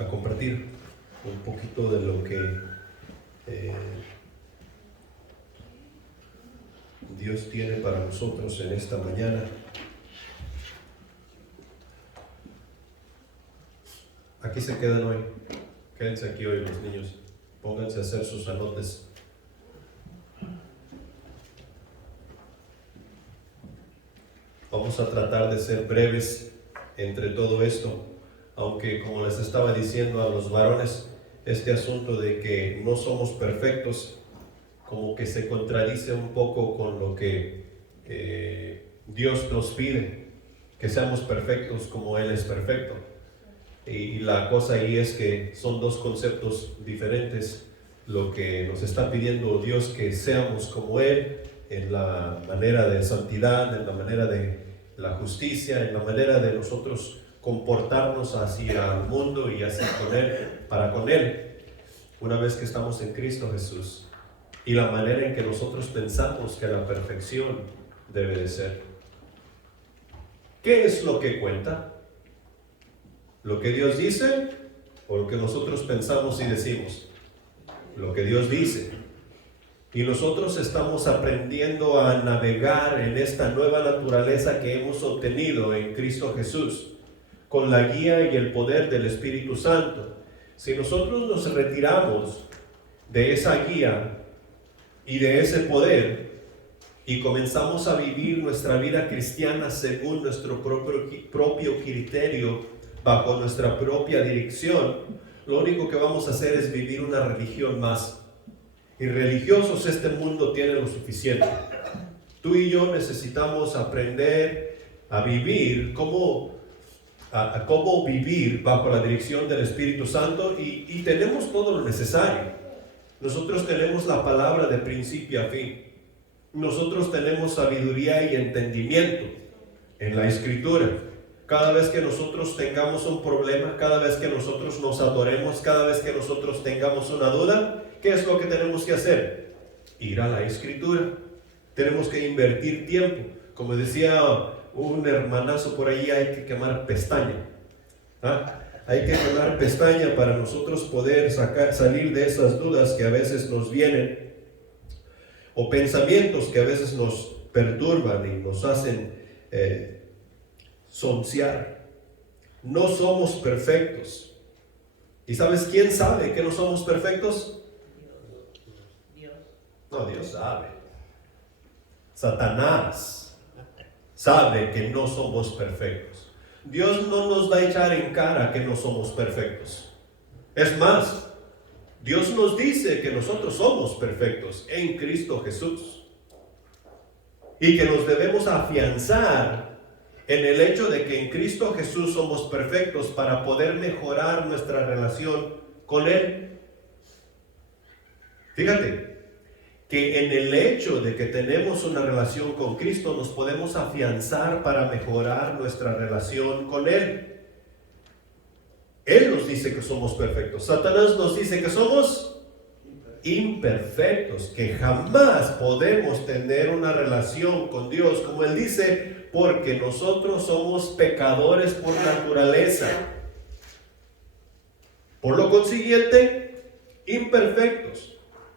a compartir un poquito de lo que Dios tiene para nosotros en esta mañana. Aquí se quedan hoy. Quédense aquí hoy los niños. Pónganse a hacer sus anotes. Vamos a tratar de ser breves entre todo esto, aunque como les estaba diciendo a los varones, este asunto de que no somos perfectos como que se contradice un poco con lo que Dios nos pide, que seamos perfectos como Él es perfecto. Y la cosa ahí es que son dos conceptos diferentes. Lo que nos está pidiendo Dios, que seamos como Él en la manera de santidad, en la manera de la justicia, en la manera de nosotros comportarnos hacia el mundo y hacia con Él, para con Él, una vez que estamos en Cristo Jesús, y la manera en que nosotros pensamos que la perfección debe de ser. ¿Qué es lo que cuenta? ¿Lo que Dios dice o lo que nosotros pensamos y decimos? Lo que Dios dice. Y nosotros estamos aprendiendo a navegar en esta nueva naturaleza que hemos obtenido en Cristo Jesús, con la guía y el poder del Espíritu Santo. Si nosotros nos retiramos de esa guía y de ese poder y comenzamos a vivir nuestra vida cristiana según nuestro propio criterio, bajo nuestra propia dirección, lo único que vamos a hacer es vivir una religión más. Y religiosos este mundo tiene lo suficiente. Tú y yo necesitamos aprender a vivir cómo vivir bajo la dirección del Espíritu Santo, y tenemos todo lo necesario. Nosotros tenemos la palabra de principio a fin. Nosotros tenemos sabiduría y entendimiento en la Escritura. Cada vez que nosotros tengamos un problema, cada vez que nosotros nos adoremos, cada vez que nosotros tengamos una duda, ¿qué es lo que tenemos que hacer? Ir a la Escritura. Tenemos que invertir tiempo. Como decía un hermanazo por ahí, hay que quemar pestaña. Hay que quemar pestaña para nosotros poder salir de esas dudas que a veces nos vienen, o pensamientos que a veces nos perturban y nos hacen sonciar. No somos perfectos. ¿Y sabes quién sabe que no somos perfectos? Dios. No, Dios sabe. Satanás sabe que no somos perfectos. Dios no nos va a echar en cara que no somos perfectos. Es más, Dios nos dice que nosotros somos perfectos en Cristo Jesús, y que nos debemos afianzar en el hecho de que en Cristo Jesús somos perfectos para poder mejorar nuestra relación con Él. Fíjate que en el hecho de que tenemos una relación con Cristo nos podemos afianzar para mejorar nuestra relación con Él. Él nos dice que somos perfectos. Satanás nos dice que somos imperfectos, que jamás podemos tener una relación con Dios, como Él dice, porque nosotros somos pecadores por naturaleza. Por lo consiguiente, imperfectos.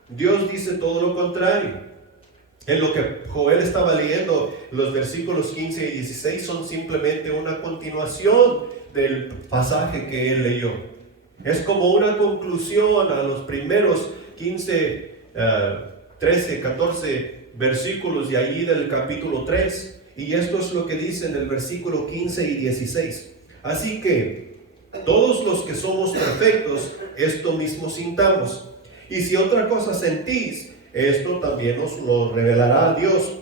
Dios dice todo lo contrario. En lo que Joel estaba leyendo, los versículos 15 y 16 son simplemente una continuación del pasaje que él leyó. Es como una conclusión a los primeros 15, 13, 14 versículos de allí del capítulo 3. Y esto es lo que dice en el versículo 15 y 16. Así que todos los que somos perfectos, esto mismo sintamos. Y si otra cosa sentís, esto también nos lo revelará Dios.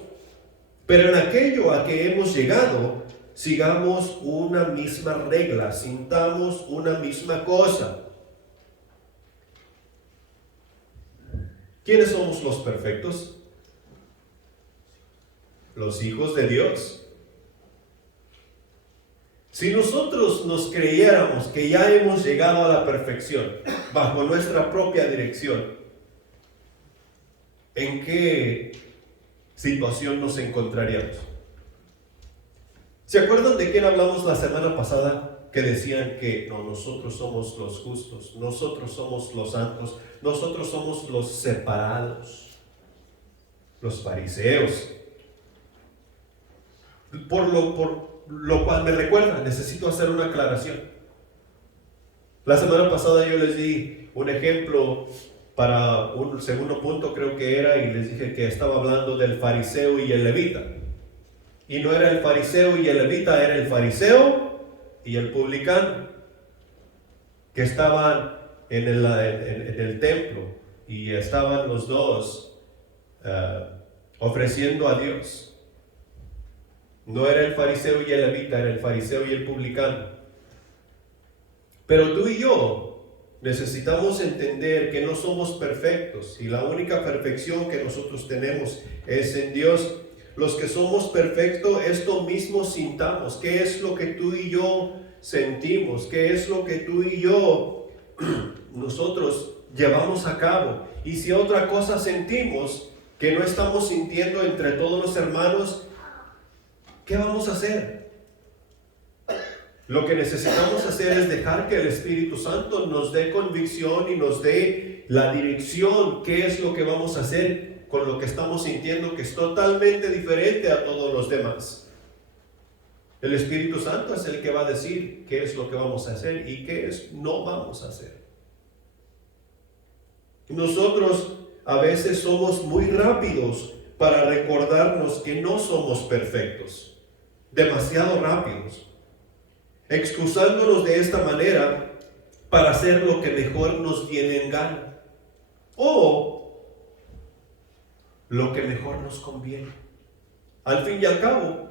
Pero en aquello a que hemos llegado, sigamos una misma regla, sintamos una misma cosa. ¿Quiénes somos los perfectos? Los hijos de Dios. Si nosotros nos creyéramos que ya hemos llegado a la perfección bajo nuestra propia dirección, ¿en qué situación nos encontraríamos? ¿Se acuerdan de quién hablamos la semana pasada? que decían que no, nosotros somos los justos, nosotros somos los santos, nosotros somos los separados, los fariseos. Por lo cual me recuerda, necesito hacer una aclaración. La semana pasada yo les di un ejemplo para un segundo punto, creo que era, y les dije que estaba hablando del fariseo y el levita. Y no era el fariseo y el levita, era el fariseo y el publicano, que estaban en el templo y estaban los dos ofreciendo a Dios. No era el fariseo y el levita, era el fariseo y el publicano. Pero tú y yo necesitamos entender que no somos perfectos y la única perfección que nosotros tenemos es en Dios. Los que somos perfectos, esto mismo sintamos. ¿Qué es lo que tú y yo sentimos? ¿Qué es lo que tú y yo nosotros llevamos a cabo? Y si otra cosa sentimos que no estamos sintiendo entre todos los hermanos, ¿qué vamos a hacer? Lo que necesitamos hacer es dejar que el Espíritu Santo nos dé convicción y nos dé la dirección. ¿Qué es lo que vamos a hacer con lo que estamos sintiendo que es totalmente diferente a todos los demás? El Espíritu Santo es el que va a decir qué es lo que vamos a hacer y qué no vamos a hacer. Nosotros a veces somos muy rápidos para recordarnos que no somos perfectos. Demasiado rápidos. Excusándonos de esta manera para hacer lo que mejor nos viene en gana. O lo que mejor nos conviene. Al fin y al cabo,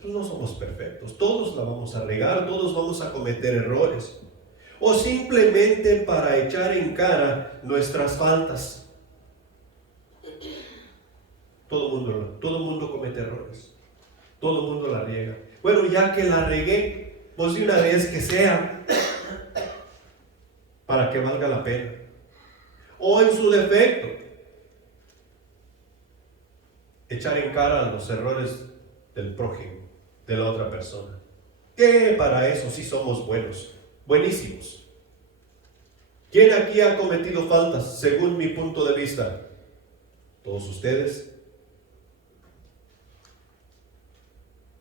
pues no somos perfectos. Todos la vamos a regar, todos vamos a cometer errores. O simplemente para echar en cara nuestras faltas. Todo mundo comete errores. Todo mundo la riega. Bueno, ya que la regué, pues de una vez que sea, para que valga la pena. O en su defecto, echar en cara los errores del prójimo, de la otra persona. Que para eso sí somos buenos, buenísimos. ¿Quién aquí ha cometido faltas según mi punto de vista? ¿Todos ustedes?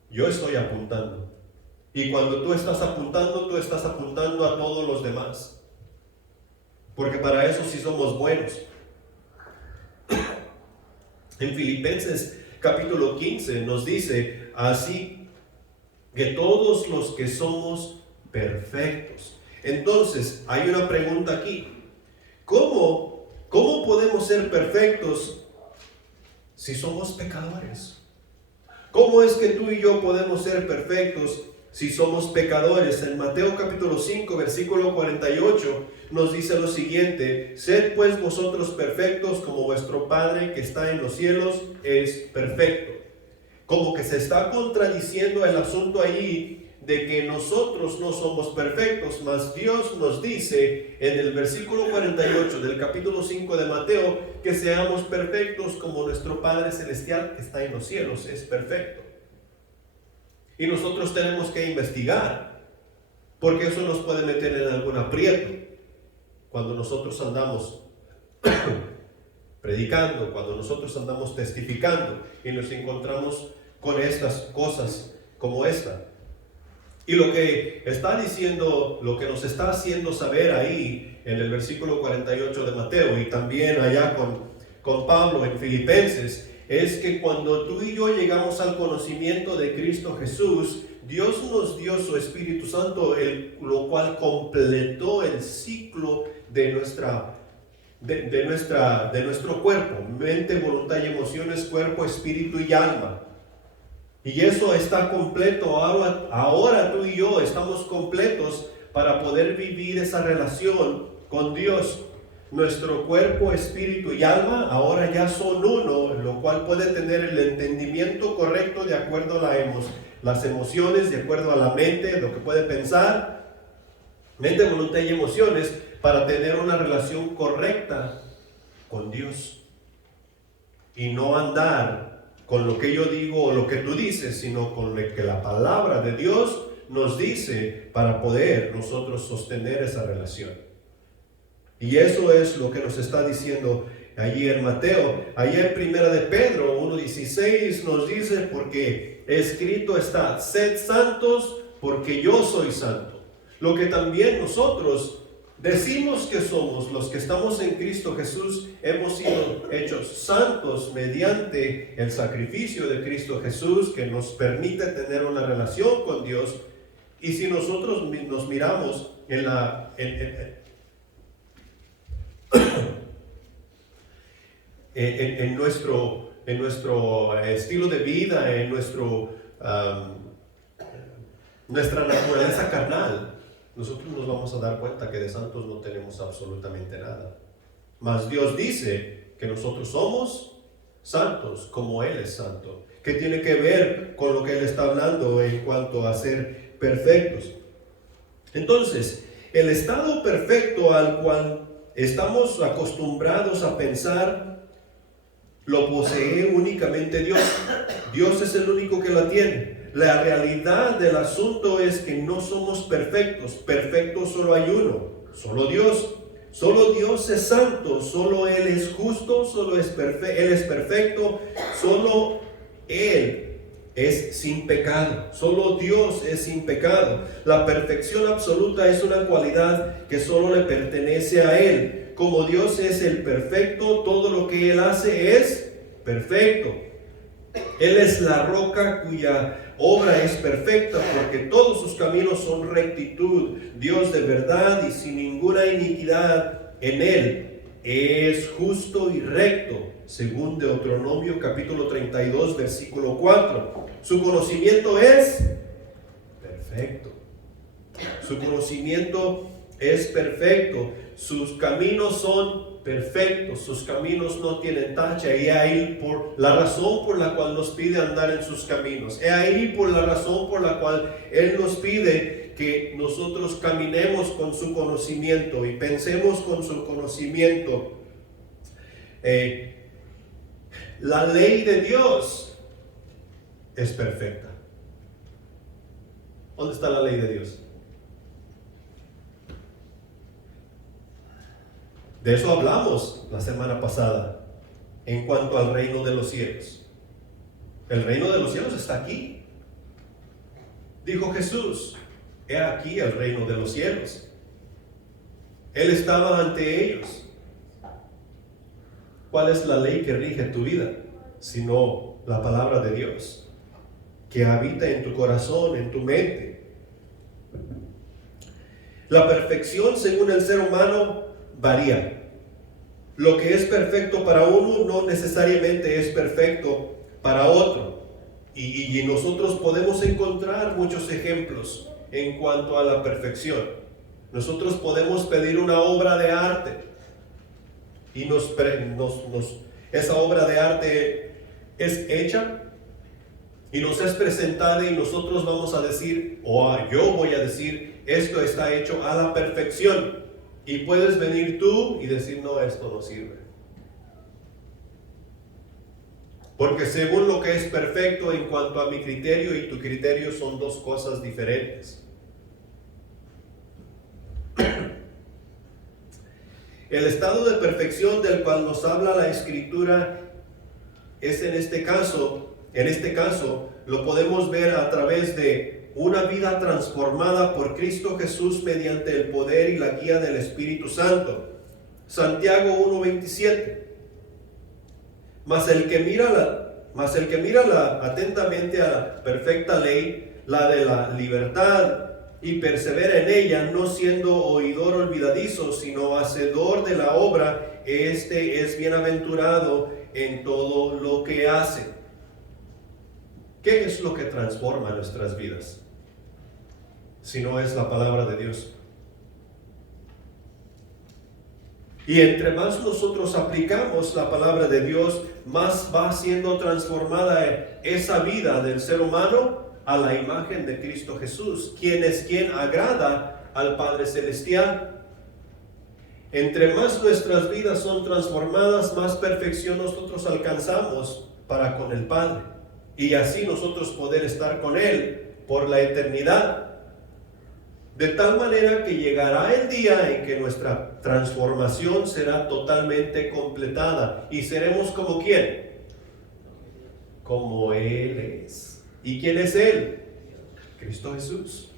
Yo estoy apuntando. Y cuando tú estás apuntando a todos los demás. Porque para eso sí somos buenos. En Filipenses capítulo 15 nos dice así, que todos los que somos perfectos. Entonces, hay una pregunta aquí. ¿Cómo podemos ser perfectos si somos pecadores? ¿Cómo es que tú y yo podemos ser perfectos si somos pecadores? En Mateo capítulo 5, versículo 48, nos dice lo siguiente: sed pues vosotros perfectos como vuestro Padre que está en los cielos es perfecto. Como que se está contradiciendo el asunto ahí de que nosotros no somos perfectos, mas Dios nos dice en el versículo 48 del capítulo 5 de Mateo que seamos perfectos como nuestro Padre Celestial que está en los cielos es perfecto. Y nosotros tenemos que investigar, porque eso nos puede meter en algún aprieto. Cuando nosotros andamos predicando, cuando nosotros andamos testificando y nos encontramos con estas cosas como esta. Y lo que está diciendo, lo que nos está haciendo saber ahí en el versículo 48 de Mateo y también allá con Pablo en Filipenses, es que cuando tú y yo llegamos al conocimiento de Cristo Jesús, Dios nos dio su Espíritu Santo, lo cual completó el ciclo de nuestro cuerpo, mente, voluntad y emociones, cuerpo, espíritu y alma. Y eso está completo. Ahora tú y yo estamos completos para poder vivir esa relación con Dios. Nuestro cuerpo, espíritu y alma ahora ya son uno, lo cual puede tener el entendimiento correcto de acuerdo a las emociones, de acuerdo a la mente, lo que puede pensar, mente, voluntad y emociones, para tener una relación correcta con Dios. Y no andar con lo que yo digo o lo que tú dices, sino con lo que la palabra de Dios nos dice para poder nosotros sostener esa relación. Y eso es lo que nos está diciendo allí en Mateo. Allá en Primera de Pedro 1:16 nos dice, porque escrito está, sed santos porque yo soy santo. Lo que también nosotros decimos que somos, los que estamos en Cristo Jesús, hemos sido hechos santos mediante el sacrificio de Cristo Jesús, que nos permite tener una relación con Dios. Y si nosotros nos miramos en nuestro estilo de vida, en nuestra naturaleza carnal, nosotros nos vamos a dar cuenta que de santos no tenemos absolutamente nada. Mas Dios dice que nosotros somos santos como Él es santo, que tiene que ver con lo que Él está hablando en cuanto a ser perfectos. Entonces, el estado perfecto al cual estamos acostumbrados a pensar lo posee únicamente Dios. Dios es el único que la tiene. La realidad del asunto es que no somos perfectos. Perfecto solo hay uno, solo Dios. Solo Dios es santo, solo Él es justo, solo Él es perfecto, solo Él es sin pecado. Solo Dios es sin pecado. La perfección absoluta es una cualidad que solo le pertenece a Él. Como Dios es el perfecto, todo lo que Él hace es perfecto. Él es la roca cuya obra es perfecta, porque todos sus caminos son rectitud. Dios de verdad y sin ninguna iniquidad en Él es justo y recto, según Deuteronomio capítulo 32, versículo 4. Su conocimiento es perfecto. Su conocimiento es perfecto. Sus caminos son perfectos, sus caminos no tienen tacha, y ahí por la razón por la cual nos pide andar en sus caminos. Es ahí por la razón por la cual Él nos pide que nosotros caminemos con su conocimiento y pensemos con su conocimiento. La ley de Dios es perfecta. ¿Dónde está la ley de Dios? De eso hablamos la semana pasada en cuanto al reino de los cielos. El reino de los cielos está aquí. Dijo Jesús, he aquí el reino de los cielos. Él estaba ante ellos. ¿Cuál es la ley que rige tu vida? Sino la palabra de Dios, que habita en tu corazón, en tu mente. La perfección según el ser humano varía. Lo que es perfecto para uno no necesariamente es perfecto para otro. Y nosotros podemos encontrar muchos ejemplos en cuanto a la perfección. Nosotros podemos pedir una obra de arte y esa obra de arte es hecha y nos es presentada, y nosotros vamos a decir, yo voy a decir, esto está hecho a la perfección. Y puedes venir tú y decir, no, esto no sirve. Porque según lo que es perfecto en cuanto a mi criterio y tu criterio son dos cosas diferentes. El estado de perfección del cual nos habla la Escritura es en este caso lo podemos ver a través de una vida transformada por Cristo Jesús mediante el poder y la guía del Espíritu Santo. Santiago 1:27. Mas el que mira atentamente a la perfecta ley, la de la libertad, y persevera en ella, no siendo oidor olvidadizo, sino hacedor de la obra, este es bienaventurado en todo lo que hace. ¿Qué es lo que transforma nuestras vidas? Si no es la palabra de Dios. Y entre más nosotros aplicamos la palabra de Dios, más va siendo transformada esa vida del ser humano a la imagen de Cristo Jesús, quien es quien agrada al Padre Celestial. Entre más nuestras vidas son transformadas, más perfección nosotros alcanzamos para con el Padre. Y así nosotros poder estar con Él por la eternidad. de tal manera que llegará el día en que nuestra transformación será totalmente completada y seremos como ¿quién? Como Él es. ¿Y quién es Él? Cristo Jesús.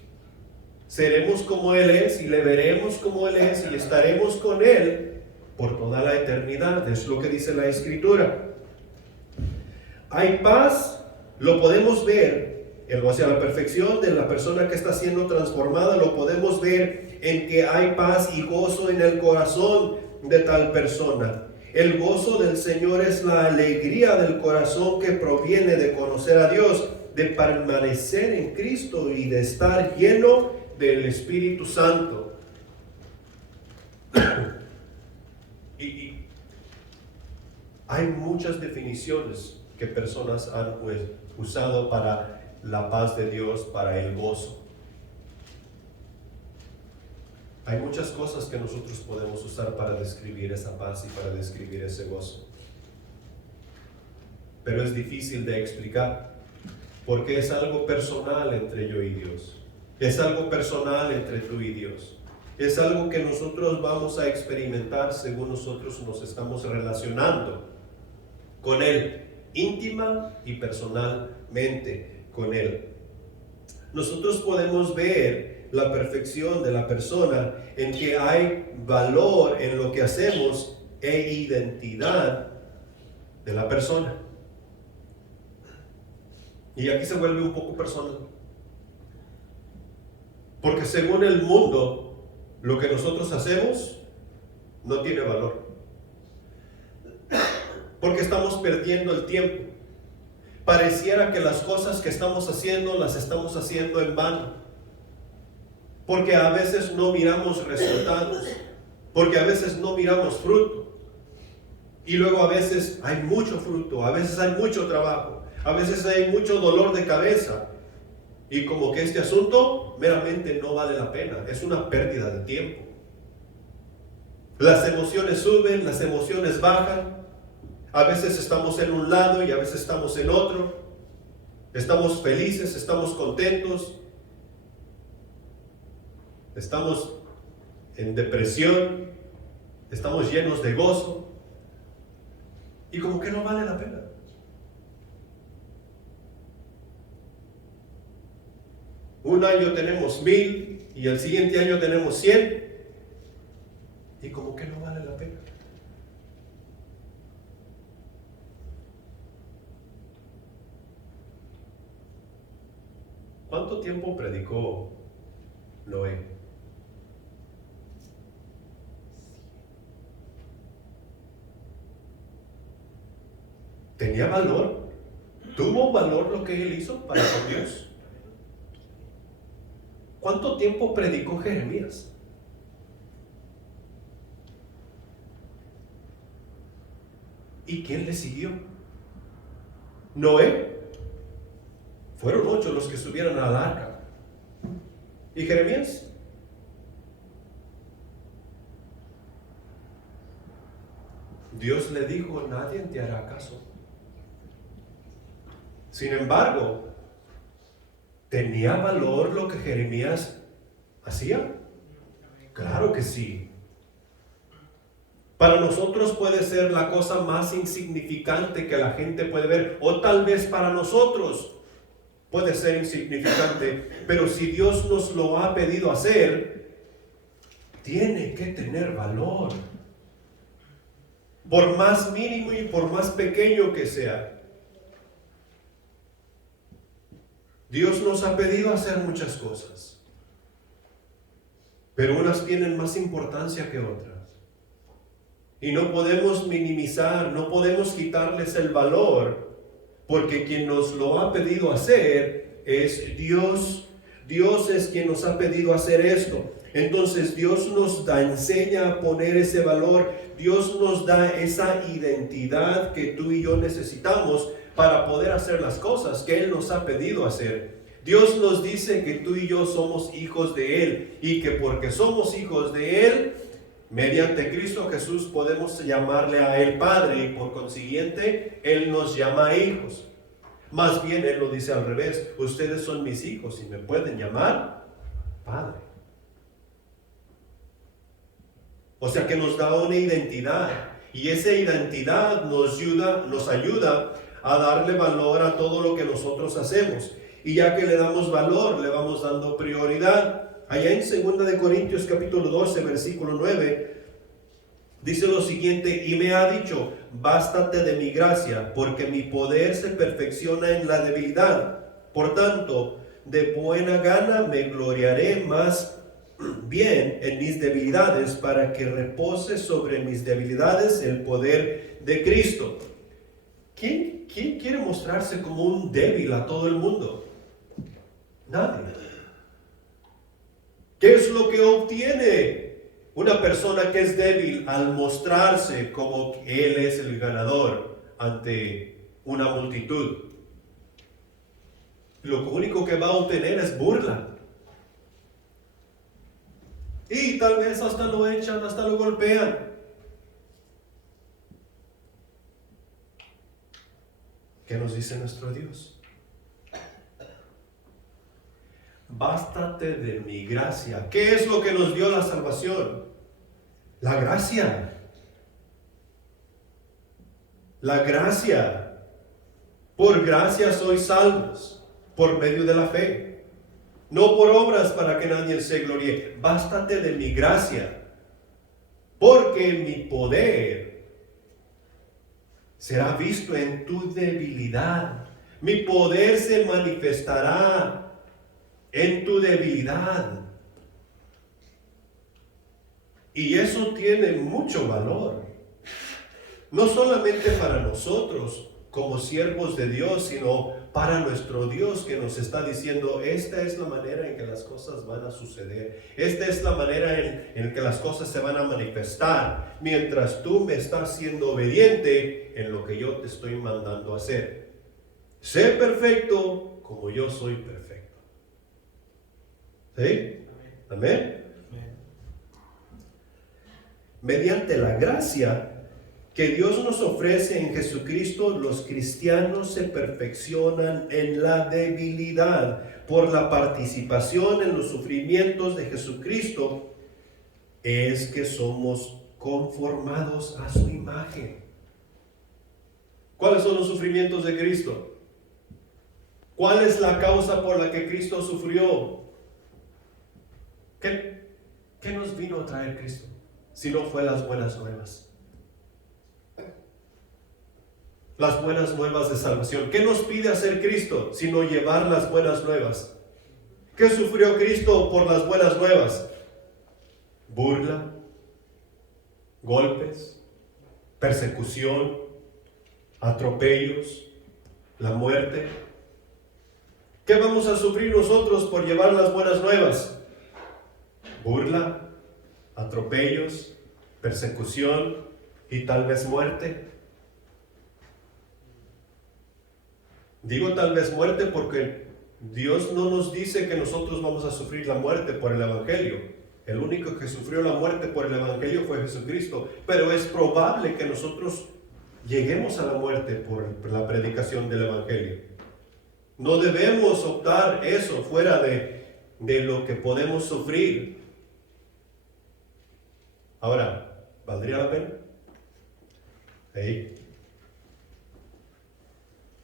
Seremos como Él es y le veremos como Él es y estaremos con Él por toda la eternidad. Es lo que dice la Escritura. Hay paz, lo podemos ver, hacia la perfección de la persona que está siendo transformada, lo podemos ver en que hay paz y gozo en el corazón de tal persona. El gozo del Señor es la alegría del corazón que proviene de conocer a Dios, de permanecer en Cristo y de estar lleno del Espíritu Santo. y hay muchas definiciones que personas han usado para la paz de Dios, para el gozo. Hay muchas cosas que nosotros podemos usar para describir esa paz y para describir ese gozo. Pero es difícil de explicar, porque es algo personal entre yo y Dios. Es algo personal entre tú y Dios. Es algo que nosotros vamos a experimentar según nosotros nos estamos relacionando con Él, íntima y personalmente con Él. Nosotros podemos ver la perfección de la persona en que hay valor en lo que hacemos e identidad de la persona. Y aquí se vuelve un poco personal. Porque según el mundo, lo que nosotros hacemos no tiene valor. Porque estamos perdiendo el tiempo. Pareciera que las cosas que estamos haciendo, las estamos haciendo en vano. Porque a veces no miramos resultados. Porque a veces no miramos fruto. Y luego a veces hay mucho fruto, a veces hay mucho trabajo, a veces hay mucho dolor de cabeza. Y como que este asunto meramente no vale la pena, es una pérdida de tiempo. Las emociones suben, las emociones bajan. A veces estamos en un lado y a veces estamos en otro. Estamos felices, estamos contentos. Estamos en depresión. Estamos llenos de gozo. Y como que no vale la pena. Un año tenemos 1000 y el siguiente año tenemos 100. Y como que no vale la pena. ¿Cuánto tiempo predicó Noé? ¿Tenía valor? ¿Tuvo valor lo que él hizo para con Dios? ¿Cuánto tiempo predicó Jeremías? ¿Y quién le siguió? Noé. Fueron 8 los que subieron al arca. ¿Y Jeremías? Dios le dijo, nadie te hará caso. Sin embargo, ¿tenía valor lo que Jeremías hacía? Claro que sí. Para nosotros puede ser la cosa más insignificante que la gente puede ver, o tal vez para nosotros puede ser insignificante, pero si Dios nos lo ha pedido hacer, tiene que tener valor. Por más mínimo y por más pequeño que sea. Dios nos ha pedido hacer muchas cosas, pero unas tienen más importancia que otras. Y no podemos minimizar, no podemos quitarles el valor, porque quien nos lo ha pedido hacer es Dios. Dios es quien nos ha pedido hacer esto. Entonces Dios nos enseña a poner ese valor. Dios nos da esa identidad que tú y yo necesitamos para poder hacer las cosas que Él nos ha pedido hacer. Dios nos dice que tú y yo somos hijos de Él y que porque somos hijos de Él, mediante Cristo Jesús podemos llamarle a Él Padre y por consiguiente Él nos llama hijos. Más bien Él lo dice al revés, ustedes son mis hijos y me pueden llamar Padre. O sea que nos da una identidad. Y esa identidad nos ayuda a darle valor a todo lo que nosotros hacemos. Y ya que le damos valor, le vamos dando prioridad. Allá en 2 de Corintios capítulo 12, versículo 9, dice lo siguiente: y me ha dicho, bástate de mi gracia, porque mi poder se perfecciona en la debilidad. Por tanto, de buena gana me gloriaré más bien en mis debilidades, para que repose sobre mis debilidades el poder de Cristo. ¿Quién quiere mostrarse como un débil a todo el mundo? Nadie. ¿Qué es lo que obtiene una persona que es débil al mostrarse como él es el ganador ante una multitud? Lo único que va a obtener es burla. Y tal vez hasta lo echan, hasta lo golpean. ¿Qué nos dice nuestro Dios? Bástate de mi gracia. ¿Qué es lo que nos dio la salvación? La gracia. La gracia. Por gracia sois salvos, por medio de la fe. No por obras para que nadie se gloríe. Bástate de mi gracia, porque mi poder será visto en tu debilidad. Mi poder se manifestará en tu debilidad. Y eso tiene mucho valor. No solamente para nosotros como siervos de Dios, sino para nuestro Dios, que nos está diciendo: esta es la manera en que las cosas van a suceder. Esta es la manera en que las cosas se van a manifestar, mientras tú me estás siendo obediente en lo que yo te estoy mandando a hacer. Sé perfecto como yo soy perfecto. ¿Sí? Amén. Mediante la gracia que Dios nos ofrece en Jesucristo, los cristianos se perfeccionan en la debilidad. Por la participación en los sufrimientos de Jesucristo es que somos conformados a su imagen. ¿Cuáles son los sufrimientos de Cristo? ¿Cuál es la causa por la que Cristo sufrió? ¿Qué nos vino a traer Cristo si no fue las buenas nuevas? Las buenas nuevas de salvación. ¿Qué nos pide hacer Cristo sino llevar las buenas nuevas? ¿Qué sufrió Cristo por las buenas nuevas? Burla, golpes, persecución, atropellos, la muerte. ¿Qué vamos a sufrir nosotros por llevar las buenas nuevas? Burla, atropellos, persecución y tal vez muerte. Digo tal vez muerte porque Dios no nos dice que nosotros vamos a sufrir la muerte por el Evangelio. El único que sufrió la muerte por el Evangelio fue Jesucristo. Pero es probable que nosotros lleguemos a la muerte por la predicación del Evangelio. No debemos optar eso fuera de lo que podemos sufrir. Ahora, ¿valdría la pena?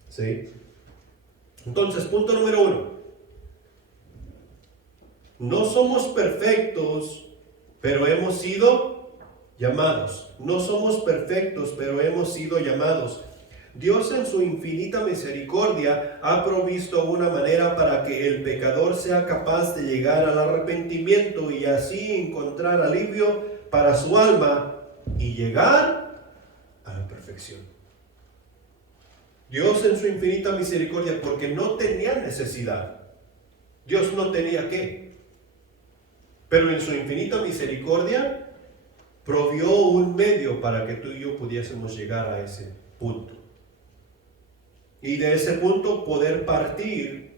¿Sí? Entonces, punto número 1. No somos perfectos, pero hemos sido llamados. No somos perfectos, pero hemos sido llamados. Dios en su infinita misericordia ha provisto una manera para que el pecador sea capaz de llegar al arrepentimiento y así encontrar alivio para su alma y llegar a la perfección. Dios en su infinita misericordia, porque no tenía necesidad. Dios no tenía qué. Pero en su infinita misericordia provió un medio para que tú y yo pudiésemos llegar a ese punto. Y de ese punto poder partir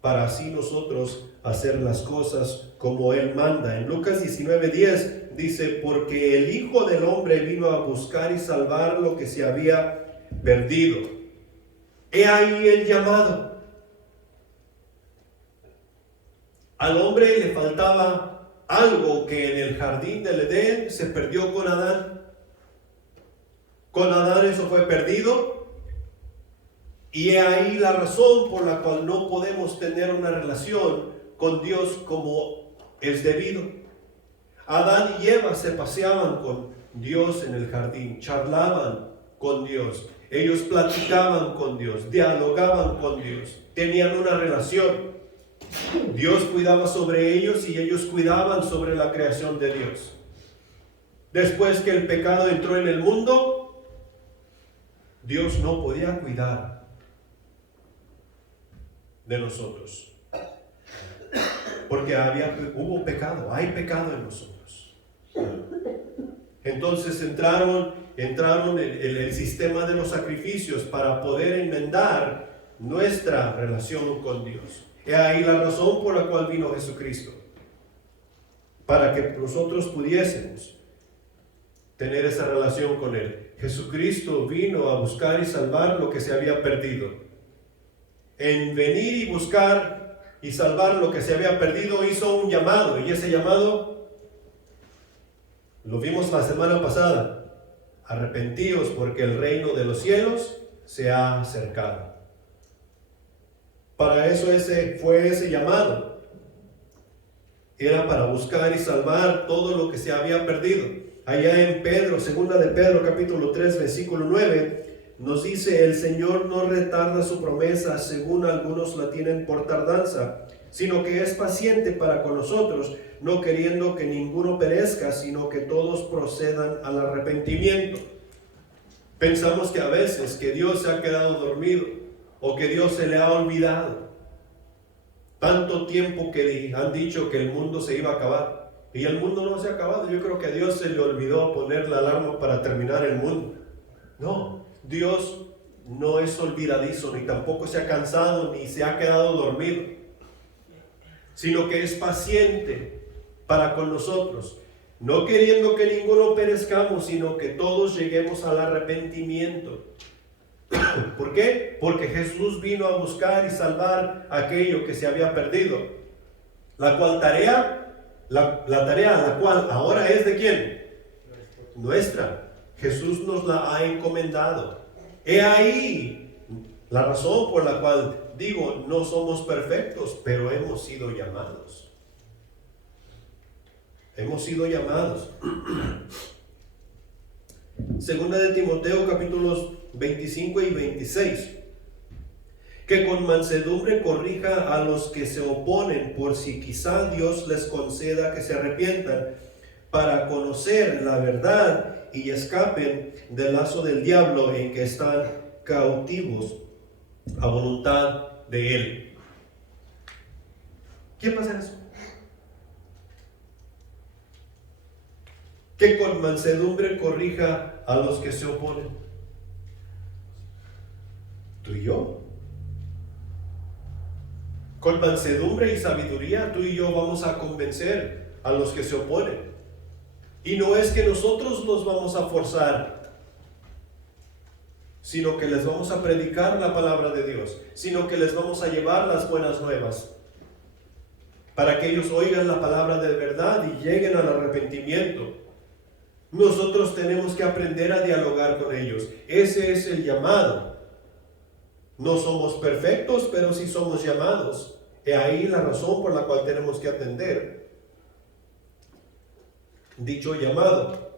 para así nosotros hacer las cosas como Él manda. En Lucas 19:10 dice: porque el Hijo del Hombre vino a buscar y salvar lo que se había perdido. He ahí el llamado. Al hombre le faltaba algo que en el jardín del Edén se perdió con Adán. Con Adán eso fue perdido. Y he ahí la razón por la cual no podemos tener una relación con Dios como es debido. Adán y Eva se paseaban con Dios en el jardín, charlaban con Dios, ellos platicaban con Dios, dialogaban con Dios, tenían una relación. Dios cuidaba sobre ellos y ellos cuidaban sobre la creación de Dios. Después que el pecado entró en el mundo, Dios no podía cuidar de nosotros, porque hubo pecado, hay pecado en nosotros. Entonces entraron el sistema de los sacrificios para poder enmendar nuestra relación con Dios. Y ahí la razón por la cual vino Jesucristo, para que nosotros pudiésemos tener esa relación con Él. Jesucristo vino a buscar y salvar lo que se había perdido. En venir y buscar y salvar lo que se había perdido, hizo un llamado, y ese llamado lo vimos la semana pasada: arrepentíos porque el reino de los cielos se ha acercado. Para eso fue ese llamado, era para buscar y salvar todo lo que se había perdido. Allá en Pedro, segunda de Pedro capítulo 3 versículo 9, nos dice: el Señor no retarda su promesa, según algunos la tienen por tardanza, sino que es paciente para con nosotros, no queriendo que ninguno perezca, sino que todos procedan al arrepentimiento. Pensamos que a veces que Dios se ha quedado dormido, o que Dios se le ha olvidado. Tanto tiempo que han dicho que el mundo se iba a acabar, y el mundo no se ha acabado. Yo creo que a Dios se le olvidó poner la alarma para terminar el mundo. No, Dios no es olvidadizo, ni tampoco se ha cansado, ni se ha quedado dormido, sino que es paciente para con nosotros, no queriendo que ninguno perezcamos, sino que todos lleguemos al arrepentimiento. ¿Por qué? Porque Jesús vino a buscar y salvar aquello que se había perdido. La tarea la cual ahora es ¿de quién? Nuestra. Jesús nos la ha encomendado. He ahí la razón por la cual digo, no somos perfectos, pero hemos sido llamados. Hemos sido llamados. Segunda de Timoteo capítulos 25 y 26. Que con mansedumbre corrija a los que se oponen, por si quizá Dios les conceda que se arrepientan, para conocer la verdad y escapen del lazo del diablo en que están cautivos a voluntad de él. ¿Quién va a hacer eso? Que con mansedumbre corrija a los que se oponen. ¿Tú y yo? Con mansedumbre y sabiduría, tú y yo vamos a convencer a los que se oponen. Y no es que nosotros los vamos a forzar, sino que les vamos a predicar la palabra de Dios, sino que les vamos a llevar las buenas nuevas, para que ellos oigan la palabra de verdad y lleguen al arrepentimiento. Nosotros tenemos que aprender a dialogar con ellos. Ese es el llamado. No somos perfectos, pero sí somos llamados. Y ahí la razón por la cual tenemos que atender dicho llamado.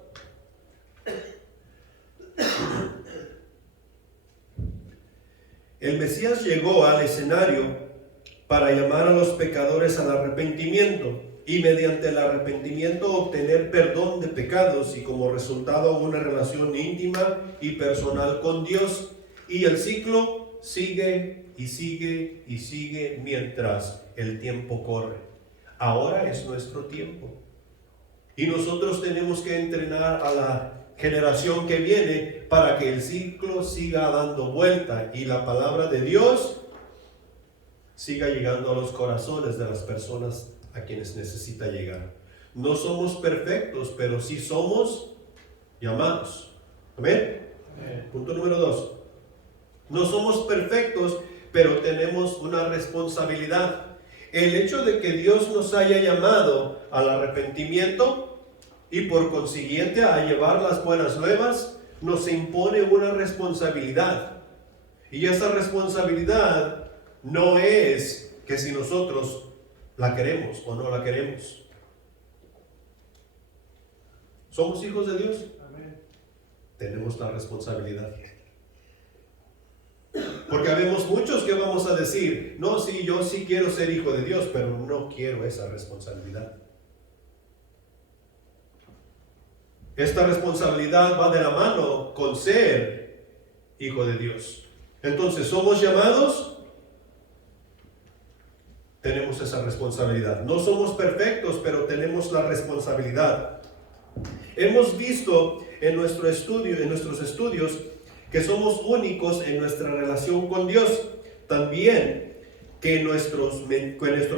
El Mesías llegó al escenario para llamar a los pecadores al arrepentimiento y mediante el arrepentimiento obtener perdón de pecados y como resultado una relación íntima y personal con Dios. Y el ciclo sigue y sigue y sigue mientras el tiempo corre. Ahora es nuestro tiempo. Y nosotros tenemos que entrenar a la generación que viene para que el ciclo siga dando vuelta y la palabra de Dios siga llegando a los corazones de las personas a quienes necesita llegar. No somos perfectos, pero sí somos llamados. ¿Amén? Amén. Punto número 2. No somos perfectos, pero tenemos una responsabilidad. El hecho de que Dios nos haya llamado al arrepentimiento y por consiguiente a llevar las buenas nuevas, nos impone una responsabilidad. Y esa responsabilidad no es que si nosotros la queremos o no la queremos. ¿Somos hijos de Dios? Amén. Tenemos la responsabilidad. Porque habemos muchos que vamos a decir, no, sí, yo sí quiero ser hijo de Dios, pero no quiero esa responsabilidad. Esta responsabilidad va de la mano con ser hijo de Dios. Entonces, ¿somos llamados? Tenemos esa responsabilidad. No somos perfectos, pero tenemos la responsabilidad. Hemos visto en nuestros estudios, que somos únicos en nuestra relación con Dios. También que nuestro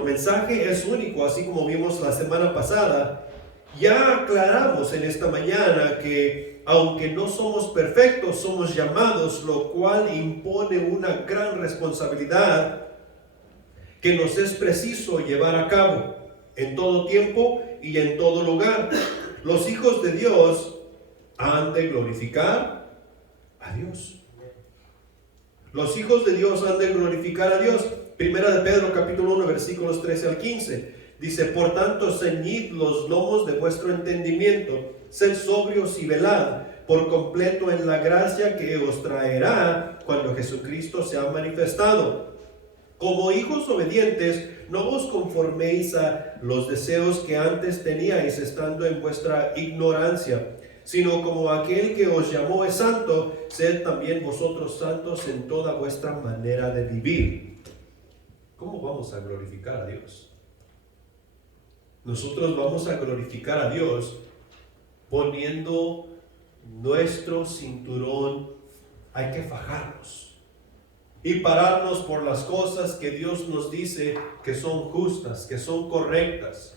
mensaje es único, así como vimos la semana pasada. Ya aclaramos en esta mañana que aunque no somos perfectos, somos llamados, lo cual impone una gran responsabilidad que nos es preciso llevar a cabo en todo tiempo y en todo lugar. Los hijos de Dios han de glorificar a Dios. Los hijos de Dios han de glorificar a Dios. Primera de Pedro capítulo 1 versículos 13 al 15. Dice, por tanto, ceñid los lomos de vuestro entendimiento, sed sobrios y velad por completo en la gracia que os traerá cuando Jesucristo sea manifestado. Como hijos obedientes, no os conforméis a los deseos que antes teníais estando en vuestra ignorancia, sino como aquel que os llamó es santo, sed también vosotros santos en toda vuestra manera de vivir. ¿Cómo vamos a glorificar a Dios? Nosotros vamos a glorificar a Dios poniendo nuestro cinturón. Hay que fajarnos y pararnos por las cosas que Dios nos dice que son justas, que son correctas.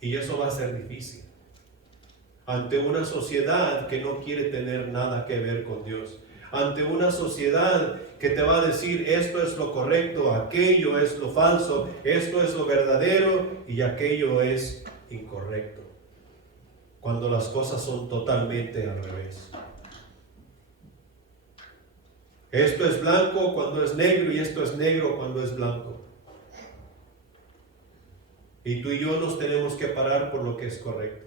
Y eso va a ser difícil ante una sociedad que no quiere tener nada que ver con Dios, ante una sociedad que te va a decir esto es lo correcto, aquello es lo falso, esto es lo verdadero y aquello es incorrecto, cuando las cosas son totalmente al revés. Esto es blanco cuando es negro y esto es negro cuando es blanco. Y tú y yo nos tenemos que parar por lo que es correcto.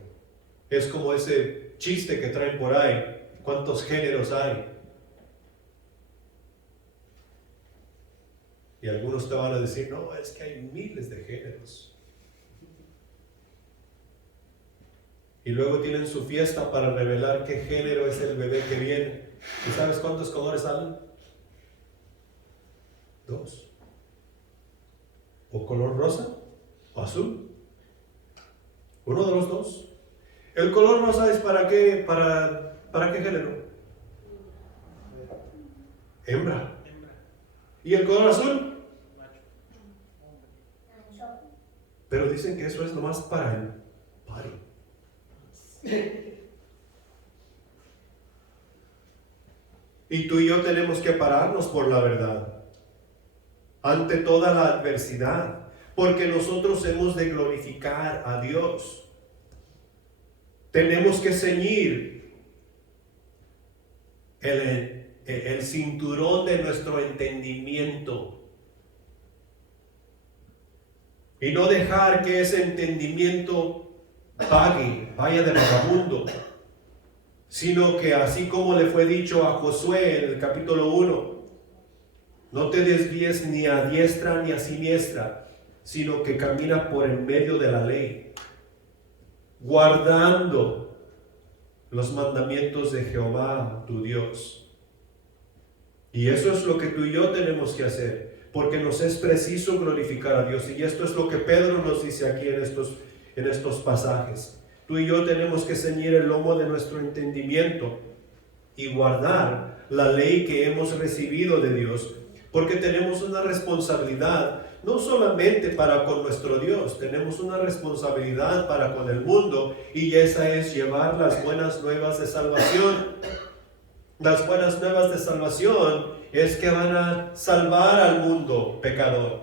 Es como ese chiste que traen por ahí. ¿Cuántos géneros hay? Y algunos te van a decir, no, es que hay miles de géneros. Y luego tienen su fiesta para revelar qué género es el bebé que viene. ¿Y sabes cuántos colores salen? 2. O color rosa o azul. Uno de los dos. ¿El color rosa es para qué? ¿Para qué género? Hembra. ¿Y el color azul? Pero dicen que eso es nomás para el party. Y tú y yo tenemos que pararnos por la verdad ante toda la adversidad, porque nosotros hemos de glorificar a Dios. Tenemos que ceñir el cinturón de nuestro entendimiento y no dejar que ese entendimiento vaya de vagabundo, sino que así como le fue dicho a Josué en el capítulo 1, no te desvíes ni a diestra ni a siniestra, sino que camina por en medio de la ley, guardando los mandamientos de Jehová tu Dios. Y eso es lo que tú y yo tenemos que hacer, porque nos es preciso glorificar a Dios. Y esto es lo que Pedro nos dice aquí en estos pasajes. Tú y yo tenemos que ceñir el lomo de nuestro entendimiento y guardar la ley que hemos recibido de Dios, porque tenemos una responsabilidad, no solamente para con nuestro Dios, tenemos una responsabilidad para con el mundo, y esa es llevar las buenas nuevas de salvación. Las buenas nuevas de salvación es que van a salvar al mundo pecador.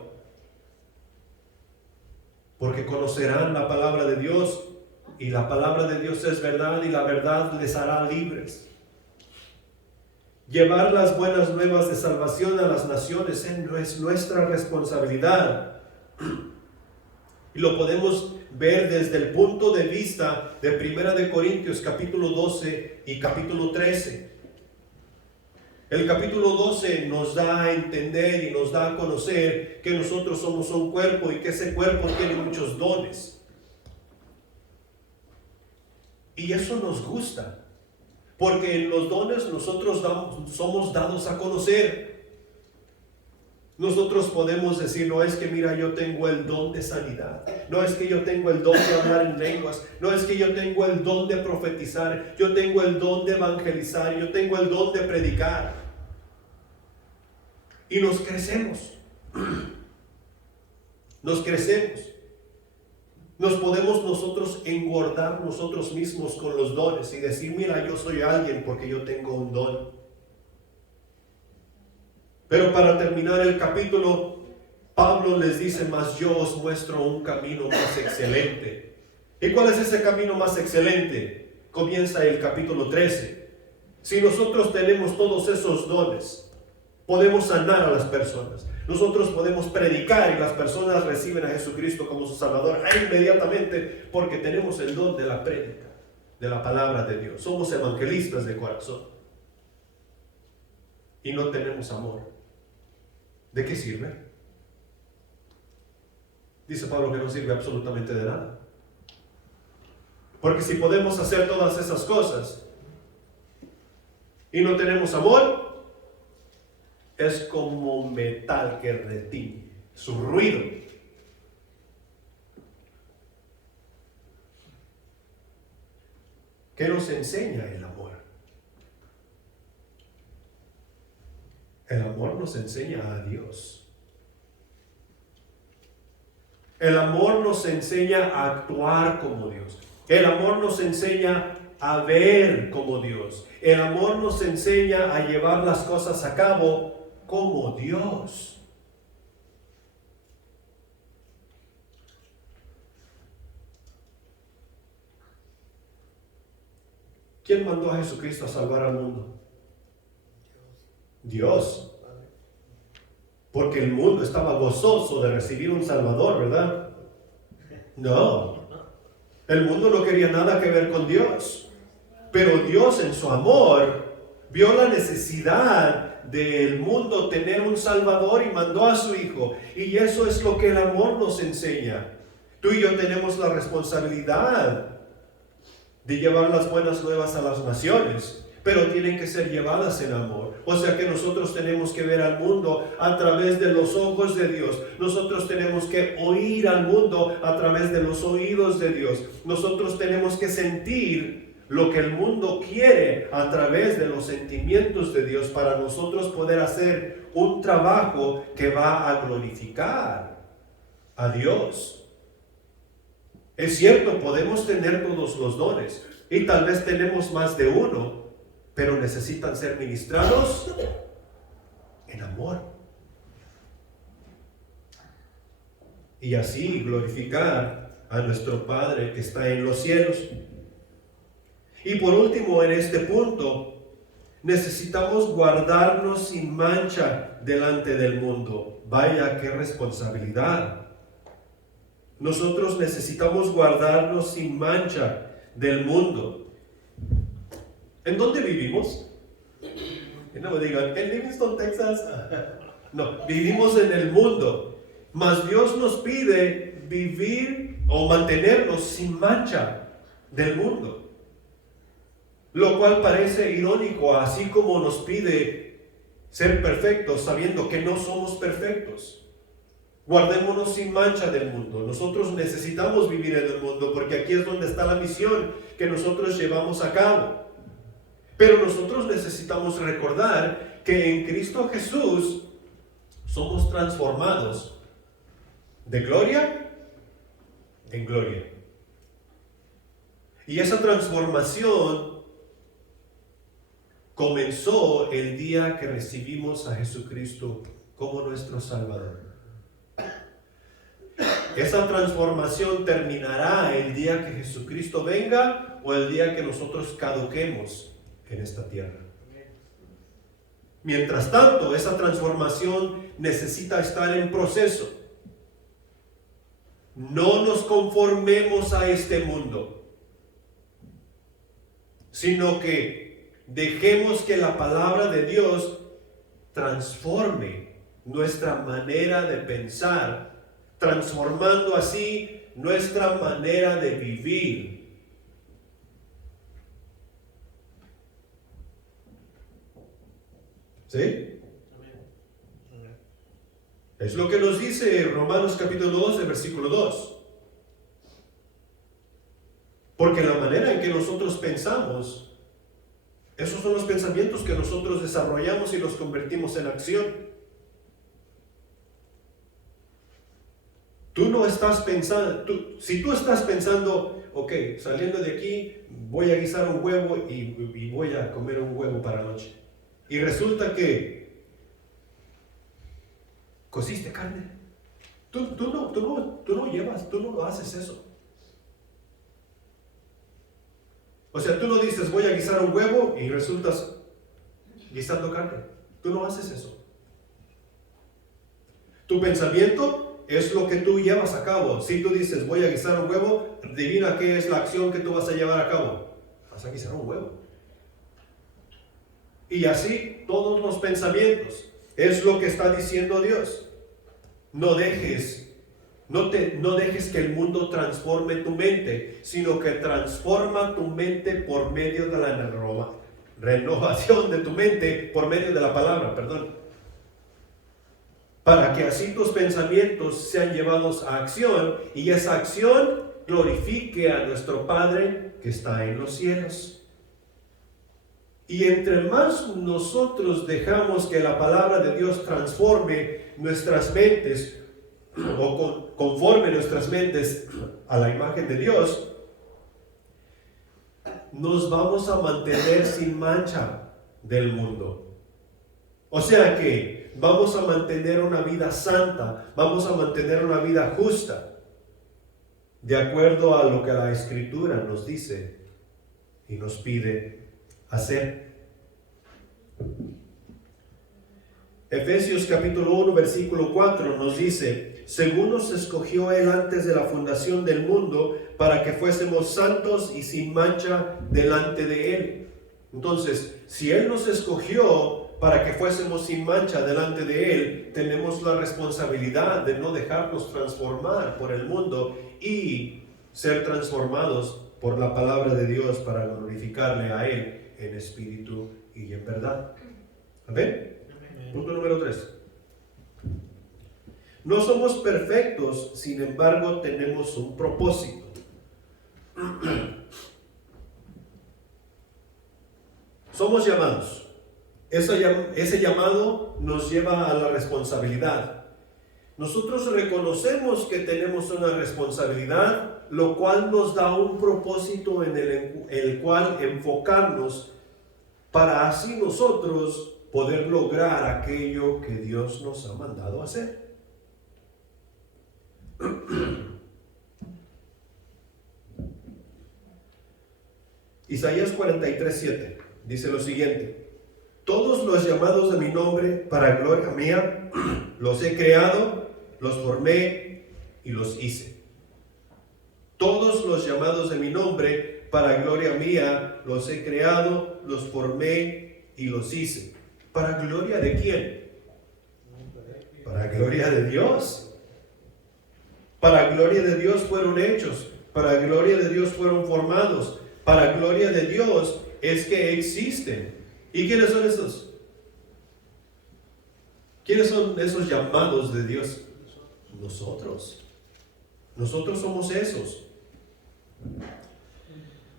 porque conocerán la palabra de Dios, y la palabra de Dios es verdad, y la verdad les hará libres. Llevar las buenas nuevas de salvación a las naciones es nuestra responsabilidad. Y lo podemos ver desde el punto de vista de 1 Corintios capítulo 12 y capítulo 13. El capítulo 12 nos da a entender y nos da a conocer que nosotros somos un cuerpo y que ese cuerpo tiene muchos dones. Y eso nos gusta, porque en los dones nosotros somos dados a conocer. Nosotros podemos decir, no es que mira, yo tengo el don de sanidad, no es que yo tengo el don de hablar en lenguas, no es que yo tengo el don de profetizar, yo tengo el don de evangelizar, yo tengo el don de predicar. Y nos crecemos. Nos crecemos. Nos podemos nosotros engordar nosotros mismos con los dones y decir, mira, yo soy alguien porque yo tengo un don. Pero para terminar el capítulo, Pablo les dice, mas yo os muestro un camino más excelente. ¿Y cuál es ese camino más excelente? Comienza el capítulo 13. Si nosotros tenemos todos esos dones, podemos sanar a las personas. Nosotros podemos predicar y las personas reciben a Jesucristo como su Salvador inmediatamente porque tenemos el don de la prédica, de la palabra de Dios. Somos evangelistas de corazón. Y no tenemos amor. ¿De qué sirve? Dice Pablo que no sirve absolutamente de nada. Porque si podemos hacer todas esas cosas y no tenemos amor, es como metal que retiñe, su ruido. ¿Qué nos enseña el amor? El amor nos enseña a Dios. El amor nos enseña a actuar como Dios. El amor nos enseña a ver como Dios. El amor nos enseña a llevar las cosas a cabo como Dios. ¿Quién mandó a Jesucristo a salvar al mundo? Dios. Porque el mundo estaba gozoso de recibir un Salvador, ¿verdad? No. El mundo no quería nada que ver con Dios. Pero Dios en su amor vio la necesidad del mundo tener un Salvador y mandó a su Hijo. Y eso es lo que el amor nos enseña. Tú y yo tenemos la responsabilidad de llevar las buenas nuevas a las naciones, pero tienen que ser llevadas en amor. O sea que nosotros tenemos que ver al mundo a través de los ojos de Dios. Nosotros tenemos que oír al mundo a través de los oídos de Dios. Nosotros tenemos que sentir lo que el mundo quiere a través de los sentimientos de Dios para nosotros poder hacer un trabajo que va a glorificar a Dios. Es cierto, podemos tener todos los dones y tal vez tenemos más de uno, pero necesitan ser ministrados en amor. Y así glorificar a nuestro Padre que está en los cielos. Y por último, en este punto, necesitamos guardarnos sin mancha delante del mundo. Vaya, qué responsabilidad. Nosotros necesitamos guardarnos sin mancha del mundo. ¿En dónde vivimos? Que no me digan, en Livingston, Texas. No, vivimos en el mundo. Mas Dios nos pide vivir o mantenernos sin mancha del mundo. Lo cual parece irónico, así como nos pide ser perfectos, sabiendo que no somos perfectos. Guardémonos sin mancha del mundo. Nosotros necesitamos vivir en el mundo porque aquí es donde está la misión que nosotros llevamos a cabo. Pero nosotros necesitamos recordar que en Cristo Jesús somos transformados de gloria en gloria. Y esa transformación comenzó el día que recibimos a Jesucristo como nuestro Salvador. Esa transformación terminará el día que Jesucristo venga o el día que nosotros caduquemos en esta tierra. Mientras tanto, esa transformación necesita estar en proceso. No nos conformemos a este mundo, sino que dejemos que la palabra de Dios transforme nuestra manera de pensar, transformando así nuestra manera de vivir. ¿Sí? Es lo que nos dice Romanos capítulo 12, versículo 2. Porque la manera en que nosotros pensamos, esos son los pensamientos que nosotros desarrollamos y los convertimos en acción. Tú no estás pensando, si tú estás pensando, ok, saliendo de aquí voy a guisar un huevo y voy a comer un huevo para la noche. Y resulta que cociste carne. Tú no lo haces eso. O sea, tú no dices voy a guisar un huevo y resultas guisando carne. Tú no haces eso. Tu pensamiento es lo que tú llevas a cabo. Si tú dices voy a guisar un huevo, adivina qué es la acción que tú vas a llevar a cabo. Vas a guisar un huevo. Y así todos los pensamientos. Es lo que está diciendo Dios. No dejes que el mundo transforme tu mente, sino que transforma tu mente por medio de la renovación de tu mente, por medio de la palabra, para que así tus pensamientos sean llevados a acción y esa acción glorifique a nuestro Padre que está en los cielos. Y entre más nosotros dejamos que la palabra de Dios transforme nuestras mentes o conforme nuestras mentes a la imagen de Dios, nos vamos a mantener sin mancha del mundo. O sea que vamos a mantener una vida santa, vamos a mantener una vida justa, de acuerdo a lo que la Escritura nos dice y nos pide hacer. Efesios capítulo 1 versículo 4 nos dice: según nos escogió Él antes de la fundación del mundo para que fuésemos santos y sin mancha delante de Él. Entonces, si Él nos escogió para que fuésemos sin mancha delante de Él, tenemos la responsabilidad de no dejarnos transformar por el mundo y ser transformados por la palabra de Dios para glorificarle a Él en espíritu y en verdad. ¿Amén? Punto número 3. No somos perfectos, sin embargo tenemos un propósito. Somos llamados. Ese llamado nos lleva a la responsabilidad. Nosotros reconocemos que tenemos una responsabilidad, lo cual nos da un propósito en el cual enfocarnos para así nosotros poder lograr aquello que Dios nos ha mandado hacer. Isaías 43:7 dice lo siguiente: todos los llamados de mi nombre para gloria mía, los he creado, los formé y los hice. Todos los llamados de mi nombre para gloria mía, los he creado, los formé y los hice. ¿Para gloria de quién? Para gloria de Dios. Para gloria de Dios fueron hechos, para gloria de Dios fueron formados, para gloria de Dios es que existen. ¿Y quiénes son esos? ¿Quiénes son esos llamados de Dios? Nosotros. Nosotros somos esos.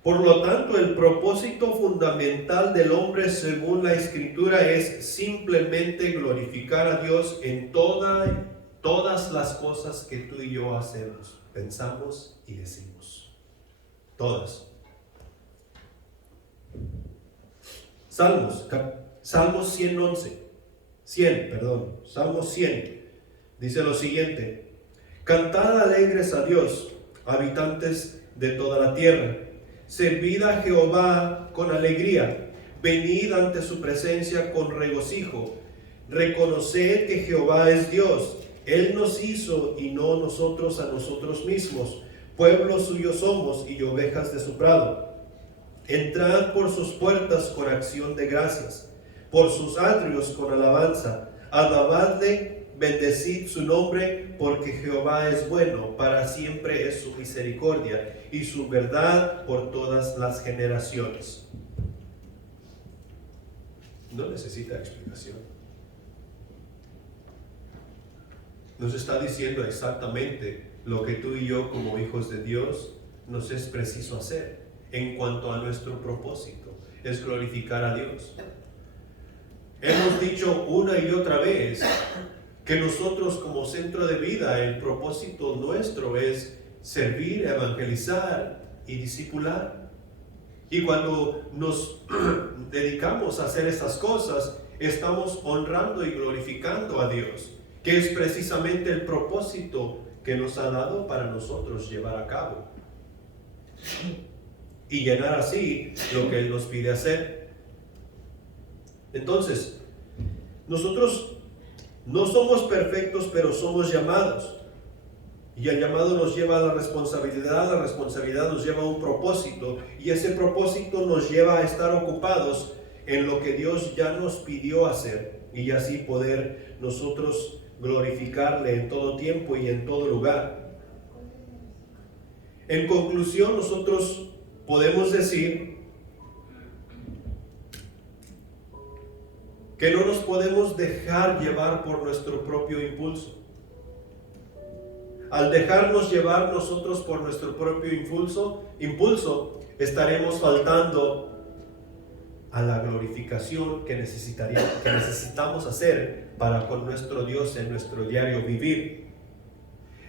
Por lo tanto, el propósito fundamental del hombre según la Escritura es simplemente glorificar a Dios en todas las cosas que tú y yo hacemos, pensamos y decimos. Todas. Salmos 100, dice lo siguiente: Cantad alegres a Dios, habitantes de toda la tierra. Servid a Jehová con alegría. Venid ante su presencia con regocijo. Reconoced que Jehová es Dios. Él nos hizo y no nosotros a nosotros mismos. Pueblo suyo somos y ovejas de su prado. Entrad por sus puertas con acción de gracias, por sus atrios con alabanza. Alabadle, bendecid su nombre, porque Jehová es bueno, para siempre es su misericordia y su verdad por todas las generaciones. No necesita explicación. Nos está diciendo exactamente lo que tú y yo como hijos de Dios nos es preciso hacer en cuanto a nuestro propósito, es glorificar a Dios. Hemos dicho una y otra vez que nosotros como centro de vida, el propósito nuestro es servir, evangelizar y discipular. Y cuando nos dedicamos a hacer esas cosas, estamos honrando y glorificando a Dios, que es precisamente el propósito que nos ha dado para nosotros llevar a cabo y llenar así lo que Él nos pide hacer. Entonces, nosotros no somos perfectos, pero somos llamados. Y el llamado nos lleva a la responsabilidad nos lleva a un propósito, y ese propósito nos lleva a estar ocupados en lo que Dios ya nos pidió hacer, y así poder nosotros glorificarle en todo tiempo y en todo lugar. En conclusión, nosotros podemos decir que no nos podemos dejar llevar por nuestro propio impulso. Al dejarnos llevar nosotros por nuestro propio impulso, estaremos faltando a la glorificación que necesitamos hacer para con nuestro Dios en nuestro diario vivir.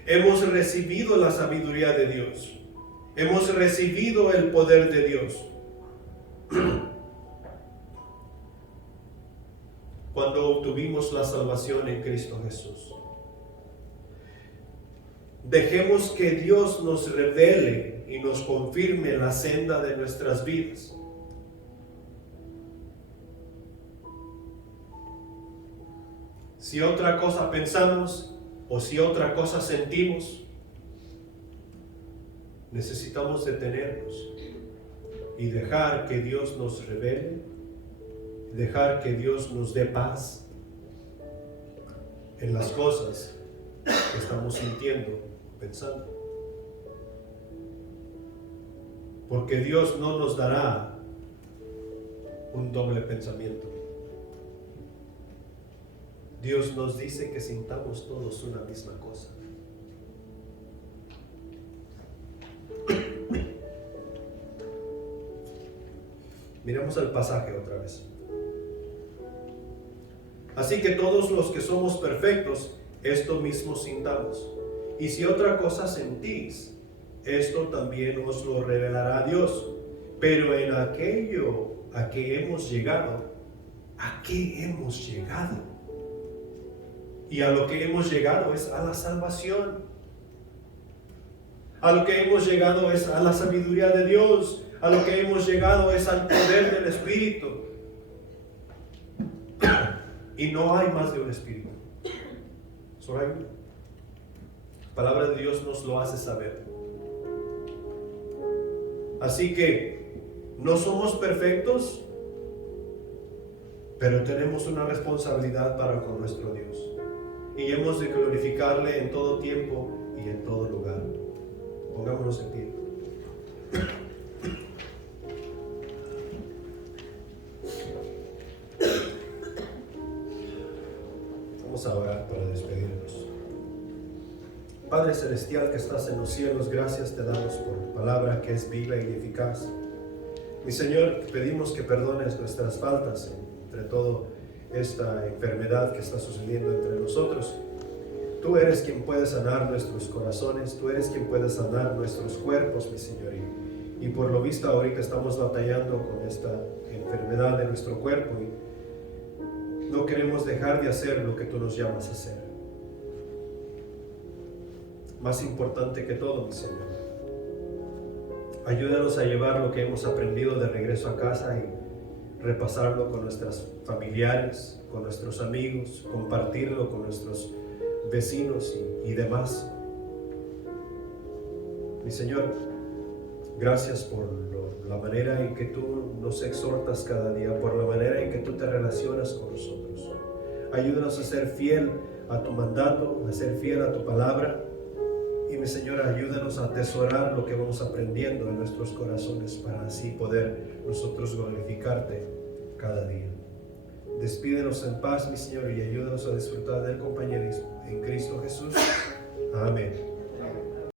Hemos recibido la sabiduría de Dios. Hemos recibido el poder de Dios. Cuando obtuvimos la salvación en Cristo Jesús. Dejemos que Dios nos revele y nos confirme la senda de nuestras vidas. Si otra cosa pensamos o si otra cosa sentimos, necesitamos detenernos y dejar que Dios nos revele, dejar que Dios nos dé paz en las cosas que estamos sintiendo, pensando. Porque Dios no nos dará un doble pensamiento. Dios nos dice que sintamos todos una misma cosa. Miremos el pasaje otra vez. Así que todos los que somos perfectos, esto mismo sintamos. Y si otra cosa sentís, esto también os lo revelará Dios. Pero en aquello a que hemos llegado, ¿a qué hemos llegado? Y a lo que hemos llegado es a la salvación. A lo que hemos llegado es a la sabiduría de Dios. A lo que hemos llegado es al poder del Espíritu. Y no hay más de un Espíritu. Solo hay uno. La palabra de Dios nos lo hace saber. Así que no somos perfectos, pero tenemos una responsabilidad para con nuestro Dios. Y hemos de glorificarle en todo tiempo y en todo lugar. Pongámonos en pie. Vamos a orar para despedirnos. Padre Celestial que estás en los cielos, gracias te damos por tu palabra que es viva y eficaz. Mi Señor, pedimos que perdones nuestras faltas entre toda esta enfermedad que está sucediendo entre nosotros. Tú eres quien puede sanar nuestros corazones, tú eres quien puede sanar nuestros cuerpos, mi Señor. Y por lo visto ahorita estamos batallando con esta enfermedad de nuestro cuerpo y no queremos dejar de hacer lo que tú nos llamas a hacer. más importante que todo, mi Señor. Ayúdanos a llevar lo que hemos aprendido de regreso a casa y repasarlo con nuestros familiares, con nuestros amigos, compartirlo con nuestros vecinos y demás. Mi Señor, gracias por la manera en que tú nos exhortas cada día, por la manera en que tú te relacionas con nosotros. Ayúdanos a ser fiel a tu mandato, a ser fiel a tu palabra. Y mi Señor, ayúdanos a atesorar lo que vamos aprendiendo en nuestros corazones para así poder nosotros glorificarte cada día. Despídenos en paz, mi Señor, y ayúdanos a disfrutar del compañerismo en Cristo Jesús. Amén.